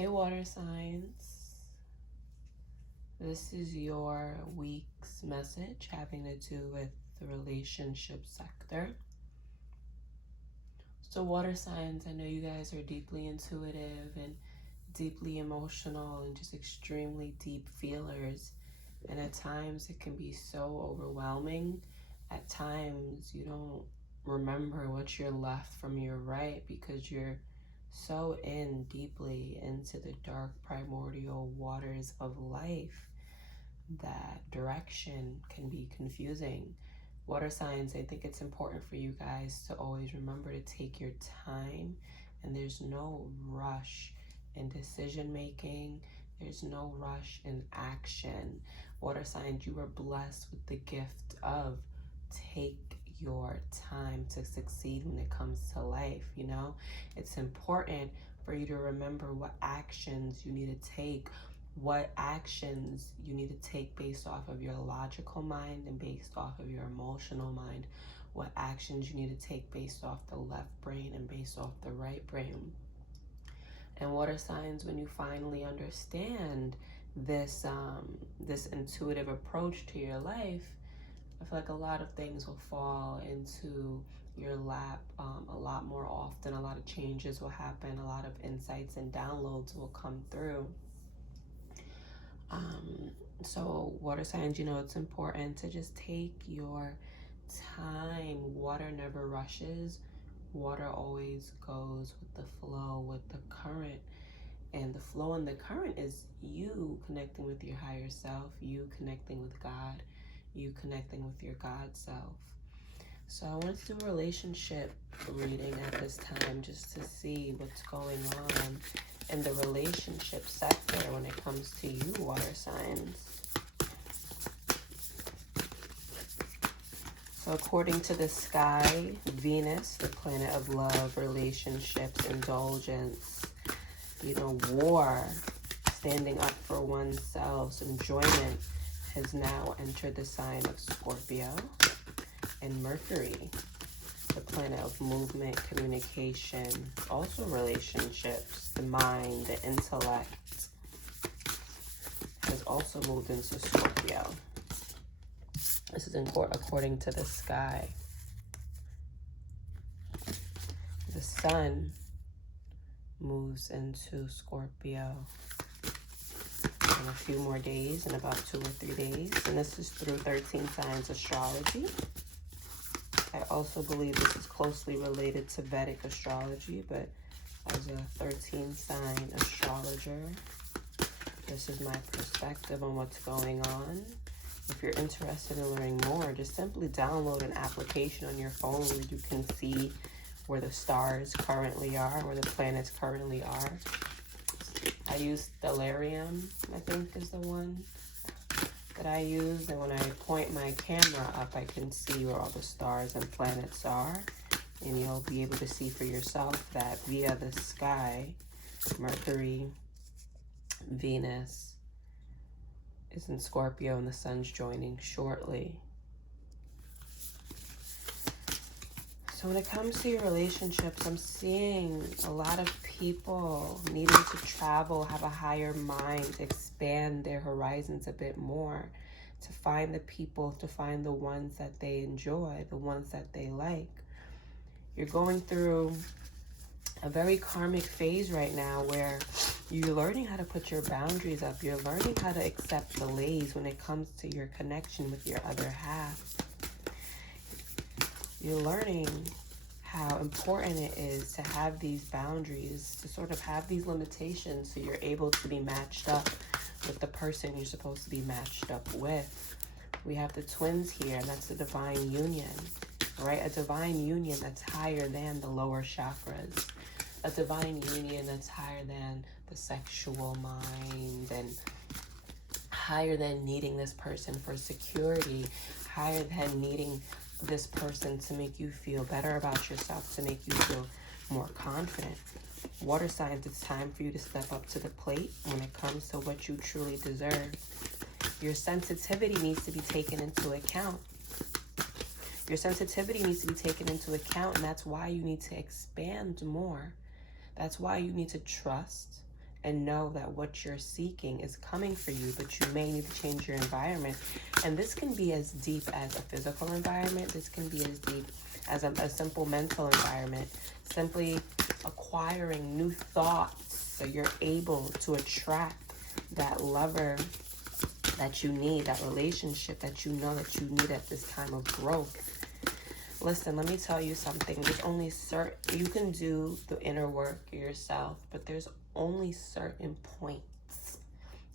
Hey water signs, this is your week's message having to do with the relationship sector. So water signs, I know you guys are deeply intuitive and deeply emotional and just extremely deep feelers. And at times it can be so overwhelming. At times you don't remember what you're left from your right because you're so deeply into the dark primordial waters of life that direction can be confusing. Water signs, I think it's important for you guys to always remember to take your time, and there's no rush in decision making. There's no rush in action. Water signs, you are blessed with the gift of take your time to succeed when it comes to life. You know, it's important for you to remember what actions you need to take, what actions you need to take based off of your logical mind and based off of your emotional mind, what actions you need to take based off the left brain and based off the right brain. And water signs, when you finally understand this this intuitive approach to your life, I feel like a lot of things will fall into your lap a lot more often. A lot of changes will happen. A lot of insights and downloads will come through. So water signs, you know, it's important to just take your time. Water never rushes. Water always goes with the flow, with the current. And the flow and the current is you connecting with your higher self, you connecting with God, you connecting with your God self. So I want to do a relationship reading at this time just to see what's going on in the relationship sector when it comes to you, water signs. So according to the sky, Venus, the planet of love, relationships, indulgence, you know, war, standing up for oneself, enjoyment, has now entered the sign of Scorpio. And Mercury, the planet of movement, communication, also relationships, the mind, the intellect, has also moved into Scorpio. This is according to the sky. The sun moves into Scorpio in a few more days, in about 2 or 3 days. And this is through 13 signs astrology. I also believe this is closely related to Vedic astrology, but as a 13-sign astrologer, this is my perspective on what's going on. If you're interested in learning more, just simply download an application on your phone where you can see where the stars currently are, where the planets currently are. I use Stellarium, I think is the one that I use, and when I point my camera up, I can see where all the stars and planets are, and you'll be able to see for yourself that via the sky, Mercury, Venus is in Scorpio, and the sun's joining shortly. So when it comes to your relationships, I'm seeing a lot of people needing to travel, have a higher mind, expand their horizons a bit more, to find the people, to find the ones that they enjoy, the ones that they like. You're going through a very karmic phase right now where you're learning how to put your boundaries up. You're learning how to accept delays when it comes to your connection with your other half. You're learning how important it is to have these boundaries, to sort of have these limitations so you're able to be matched up with the person you're supposed to be matched up with. We have the twins here, and that's the divine union, right? A divine union that's higher than the lower chakras. A divine union that's higher than the sexual mind and higher than needing this person for security, higher than needing this person to make you feel better about yourself, to make you feel more confident. Water signs, it's time for you to step up to the plate when it comes to what you truly deserve. Your sensitivity needs to be taken into account. Your sensitivity needs to be taken into account, and that's why you need to expand more. That's why you need to trust and know that what you're seeking is coming for you, but you may need to change your environment. And this can be as deep as a physical environment. This can be as deep as a simple mental environment. Simply acquiring new thoughts so you're able to attract that lover that you need, that relationship that you know that you need at this time of growth. Listen, let me tell you something. There's only certain, you can do the inner work yourself, but there's only certain points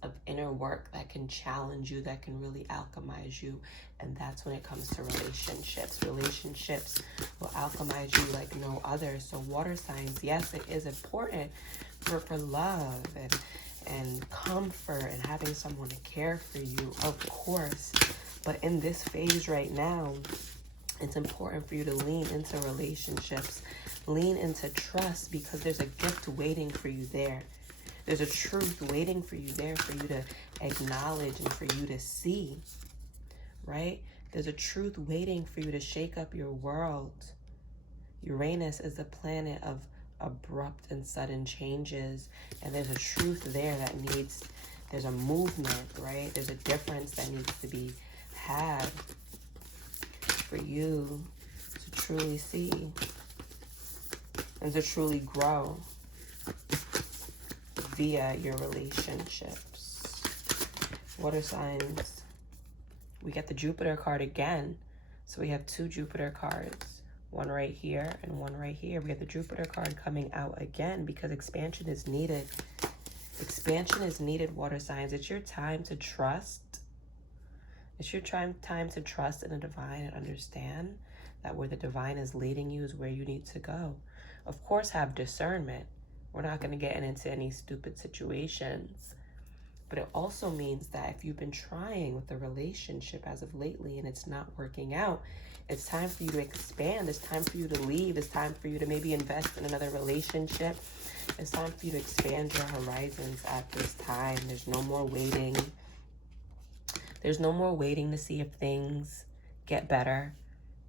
of inner work that can challenge you, that can really alchemize you. And that's when it comes to relationships. Relationships will alchemize you like no other. So water signs, yes, it is important for love and comfort and having someone to care for you, of course. But in this phase right now, it's important for you to lean into relationships, lean into trust, because there's a gift waiting for you there. There's a truth waiting for you there for you to acknowledge and for you to see, right? There's a truth waiting for you to shake up your world. Uranus is the planet of abrupt and sudden changes, and there's a truth there that needs, there's a movement, right? There's a difference that needs to be had for you to truly see and to truly grow via your relationships. Water signs, we get the Jupiter card again. So we have two Jupiter cards, one right here and one right here. We have the Jupiter card coming out again because expansion is needed. Expansion is needed, water signs. It's your time to trust. It's your time to trust in the divine and understand that where the divine is leading you is where you need to go. Of course, have discernment. We're not going to get into any stupid situations. But it also means that if you've been trying with a relationship as of lately and it's not working out, it's time for you to expand. It's time for you to leave. It's time for you to maybe invest in another relationship. It's time for you to expand your horizons at this time. There's no more waiting. There's no more waiting to see if things get better.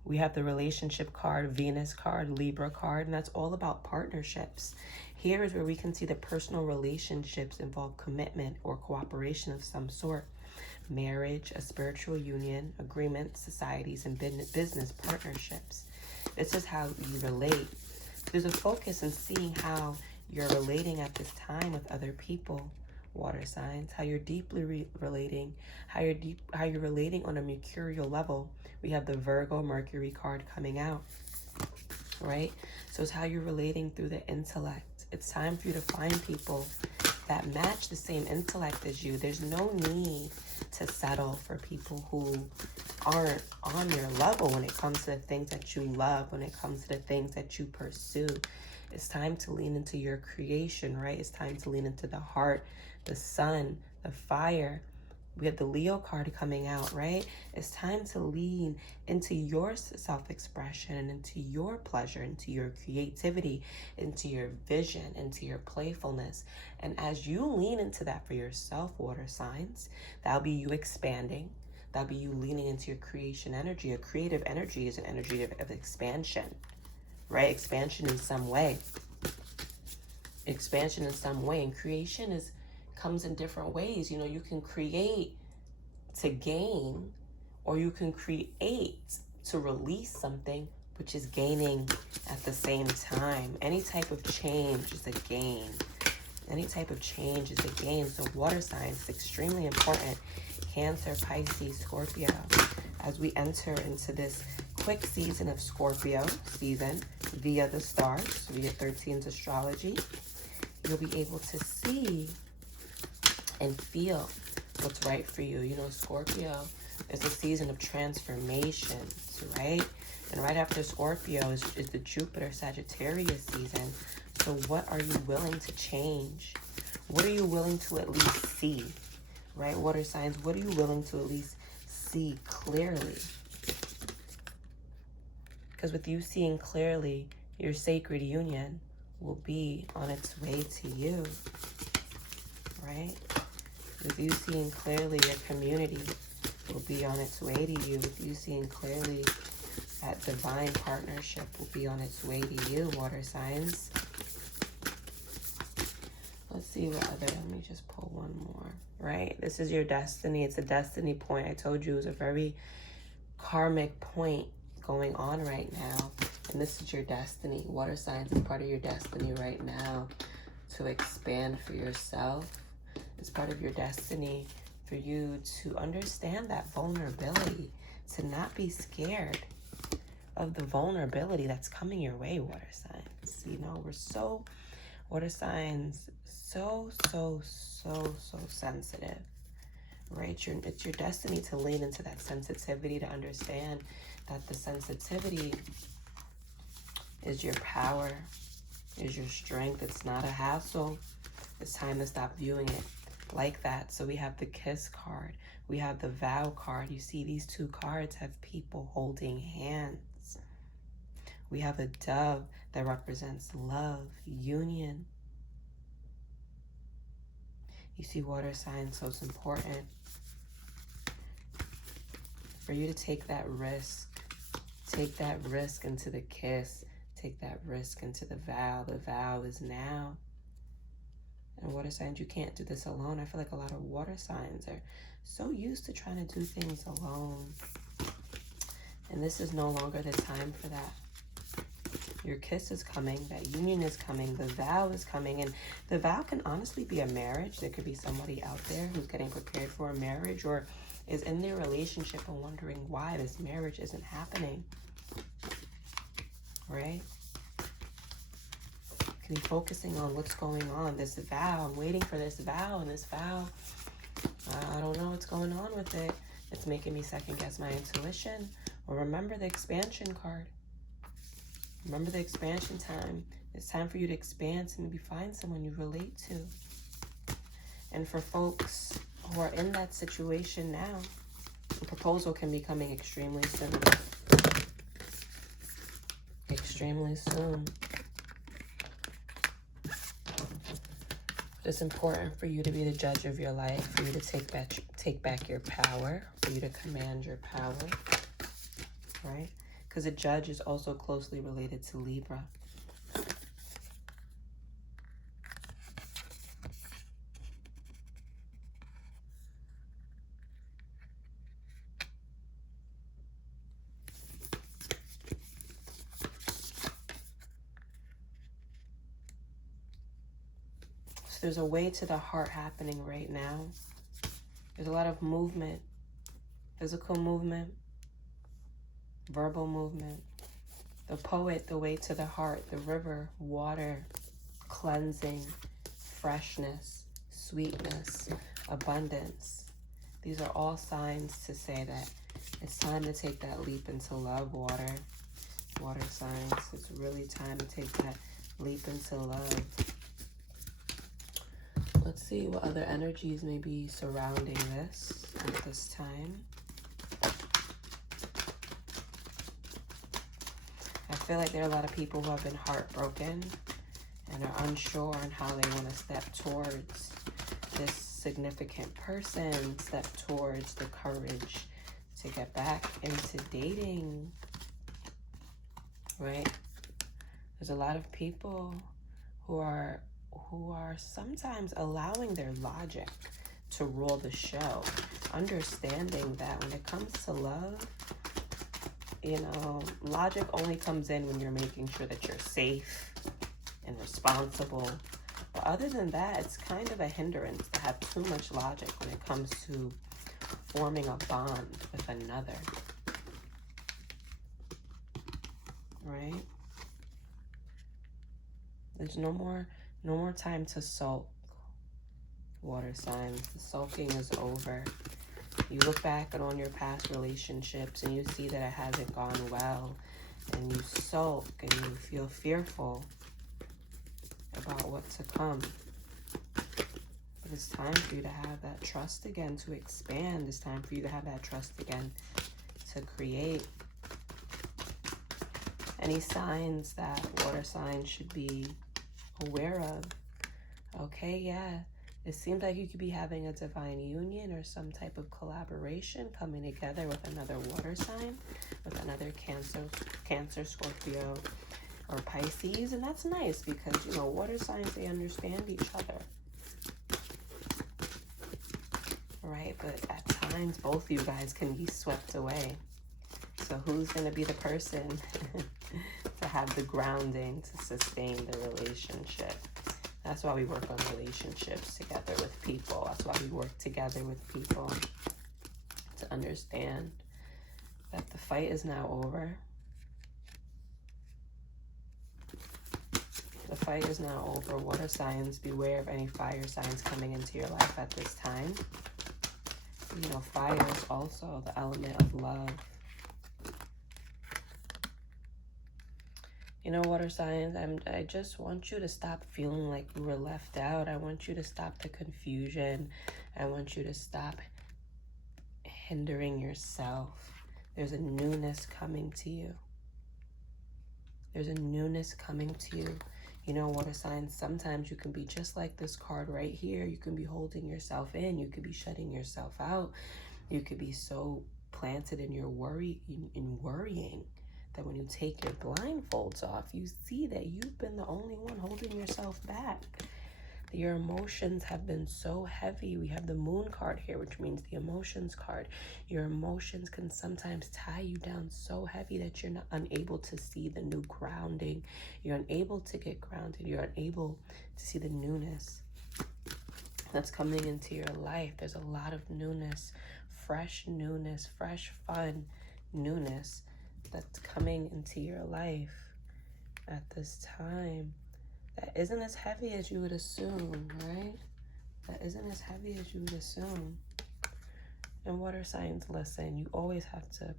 We have the relationship card, Venus card, Libra card, and that's all about partnerships. Here is where we can see that personal relationships involve commitment or cooperation of some sort. Marriage, a spiritual union, agreements, societies, and business partnerships. This is how you relate. There's a focus in seeing how you're relating at this time with other people. Water signs, how you're deeply relating, how you're relating on a mercurial level. We have the Virgo Mercury card coming out, right? So it's how you're relating through the intellect. It's time for you to find people that match the same intellect as you. There's no need to settle for people who aren't on your level when it comes to the things that you love, when it comes to the things that you pursue. It's time to lean into your creation, right? It's time to lean into the heart, the sun, the fire. We have the Leo card coming out, right? It's time to lean into your self-expression and into your pleasure, into your creativity, into your vision, into your playfulness. And as you lean into that for yourself, water signs, that'll be you expanding. That'll be you leaning into your creation energy. A creative energy is an energy of expansion, right? Expansion in some way. Expansion in some way. And creation comes in different ways. You know, you can create to gain, or you can create to release something, which is gaining at the same time. Any type of change is a gain. Any type of change is a gain. So water signs is extremely important. Cancer, Pisces, Scorpio. As we enter into this quick season of Scorpio season via the stars, via 13's astrology, you'll be able to see and feel what's right for you. You know, Scorpio is a season of transformations, right? And right after Scorpio is the Jupiter Sagittarius season. So what are you willing to change? What are you willing to at least see, right? Water signs, what are you willing to at least see clearly? Because with you seeing clearly, your sacred union will be on its way to you, right? With you seeing clearly, your community will be on its way to you. With you seeing clearly, that divine partnership will be on its way to you, water signs. Let's see what other, let me just pull one more, right? This is your destiny. It's a destiny point. I told you it was a very karmic point going on right now. And this is your destiny. Water signs is part of your destiny right now to expand for yourself. It's part of your destiny for you to understand that vulnerability, to not be scared of the vulnerability that's coming your way, water signs. You know, we're so, water signs, so sensitive, right? It's your destiny to lean into that sensitivity, to understand that the sensitivity is your power, is your strength. It's not a hassle. It's time to stop viewing it like that. So we have the Kiss card. We have the Vow card. You see these two cards have people holding hands. We have a dove that represents love, union. You see, water signs, so it's important for you to take that risk. Take that risk into the kiss. Take that risk into the vow. The vow is now. And water signs, you can't do this alone. I feel like a lot of water signs are so used to trying to do things alone. And this is no longer the time for that. Your kiss is coming. That union is coming. The vow is coming. And the vow can honestly be a marriage. There could be somebody out there who's getting prepared for a marriage or is in their relationship and wondering why this marriage isn't happening. Right? Can be focusing on what's going on. This vow, I'm waiting for this vow, and this vow, I don't know what's going on with it. It's making me second guess my intuition. Or remember the expansion card. Remember the expansion time. It's time for you to expand and maybe find someone you relate to. And for folks who are in that situation now, a proposal can be coming extremely soon. Extremely soon. It's important for you to be the judge of your life, for you to take back your power, for you to command your power, right? Because a judge is also closely related to Libra. So there's a way to the heart happening right now. There's a lot of movement, physical movement, verbal movement. The poet, the way to the heart, the river, water, cleansing, freshness, sweetness, abundance. These are all signs to say that it's time to take that leap into love, water signs. It's really time to take that leap into love. Let's see what other energies may be surrounding this at this time. I feel like there are a lot of people who have been heartbroken and are unsure on how they want to step towards this significant person, step towards the courage to get back into dating, right? There's a lot of people who are sometimes allowing their logic to rule the show, understanding that when it comes to love, you know, logic only comes in when you're making sure that you're safe and responsible. But other than that, it's kind of a hindrance to have too much logic when it comes to forming a bond with another. Right? There's no more time to sulk, water signs. The sulking is over. You look back on your past relationships and you see that it hasn't gone well, and you sulk and you feel fearful about what to come. But it's time for you to have that trust again, to expand. It's time for you to have that trust again, to create. Any signs that water signs should be aware of? Okay, yeah. It seems like you could be having a divine union or some type of collaboration coming together with another water sign, with another Cancer, Scorpio, or Pisces. And that's nice because, you know, water signs, they understand each other. right? But at times, both of you guys can be swept away. So who's going to be the person to have the grounding to sustain the relationship? That's why we work on relationships together with people. That's why we work together with people, to understand that the fight is now over. The fight is now over. Water signs, beware of any fire signs coming into your life at this time. You know, fire is also the element of love. You know, water signs, I just want you to stop feeling like you were left out. I want you to stop the confusion. I want you to stop hindering yourself. There's a newness coming to you. There's a newness coming to you. You know, water signs, sometimes you can be just like this card right here. You can be holding yourself in. You could be shutting yourself out. You could be so planted in your worrying that when you take your blindfolds off, you see that you've been the only one holding yourself back. Your emotions have been so heavy. We have the moon card here, which means the emotions card. Your emotions can sometimes tie you down so heavy that you're not unable to see the new grounding. You're unable to get grounded. You're unable to see the newness that's coming into your life. There's a lot of newness, fresh fun newness that's coming into your life at this time. That isn't as heavy as you would assume, right? That isn't as heavy as you would assume. And water signs, listen, you always have to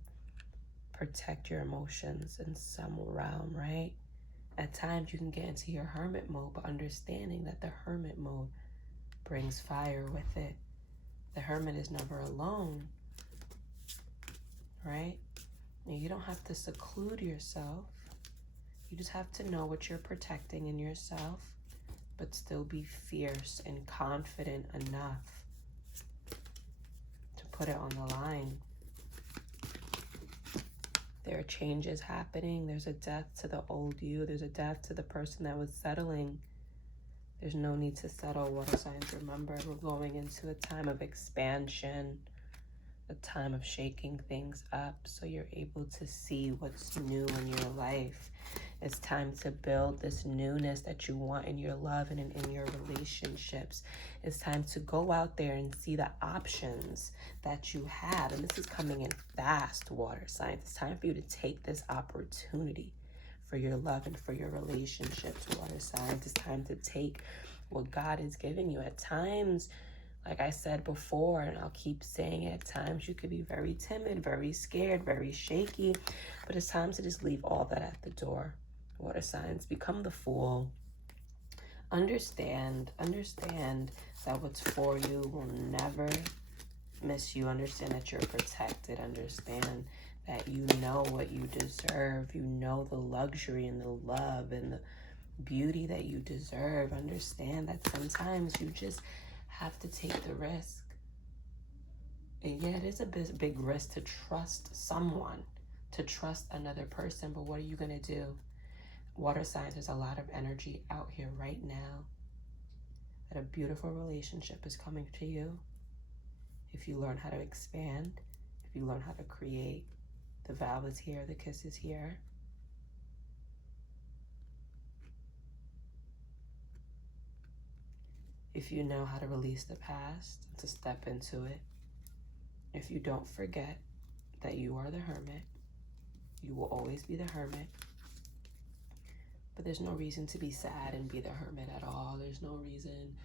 protect your emotions in some realm, right? At times you can get into your hermit mode, but understanding that the hermit mode brings fire with it. The hermit is never alone, right? And you don't have to seclude yourself. You just have to know what you're protecting in yourself, but still be fierce and confident enough to put it on the line. There are changes happening. There's a death to the old you. There's a death to the person that was settling. There's no need to settle, water signs. Remember, we're going into a time of expansion, a time of shaking things up so you're able to see what's new in your life. It's time to build this newness that you want in your love and in your relationships. It's time to go out there and see the options that you have. And this is coming in fast, water signs. It's time for you to take this opportunity for your love and for your relationships, water signs. It's time to take what God is giving you. At times, like I said before, and I'll keep saying it, at times you could be very timid, very scared, very shaky, but it's time to just leave all that at the door. Water signs, become the fool. Understand that what's for you will never miss you. Understand that you're protected. Understand that you know what you deserve. You know the luxury and the love and the beauty that you deserve. Understand that sometimes you just have to take the risk. And yeah, it is a big risk to trust someone, to trust another person, but what are you going to do? Water signs, there's a lot of energy out here right now that a beautiful relationship is coming to you. If you learn how to expand, if you learn how to create, the vow is here, the kiss is here. If you know how to release the past, to step into it. If you don't forget that you are the hermit, you will always be the hermit. But there's no reason to be sad and be the hermit at all. There's no reason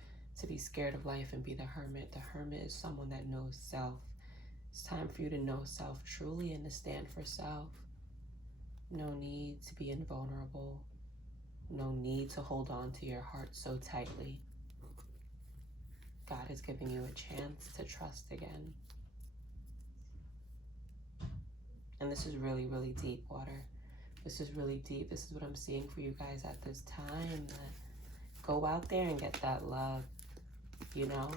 to be scared of life and be the hermit. The hermit is someone that knows self. It's time for you to know self truly and to stand for self. No need to be invulnerable. No need to hold on to your heart so tightly. God is giving you a chance to trust again. And this is really, really deep, water. This is really deep. This is what I'm seeing for you guys at this time. Go out there and get that love, you know?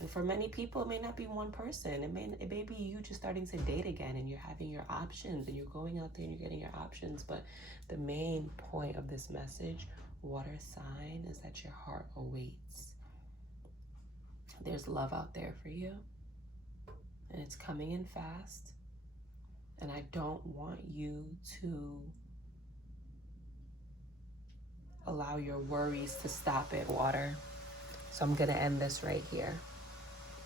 And for many people, it may not be one person. It may be you just starting to date again and you're having your options and you're going out there and you're getting your options. But the main point of this message, water sign, is that your heart awaits. There's love out there for you. and it's coming in fast. And I don't want you to allow your worries to stop it, water. So I'm going to end this right here.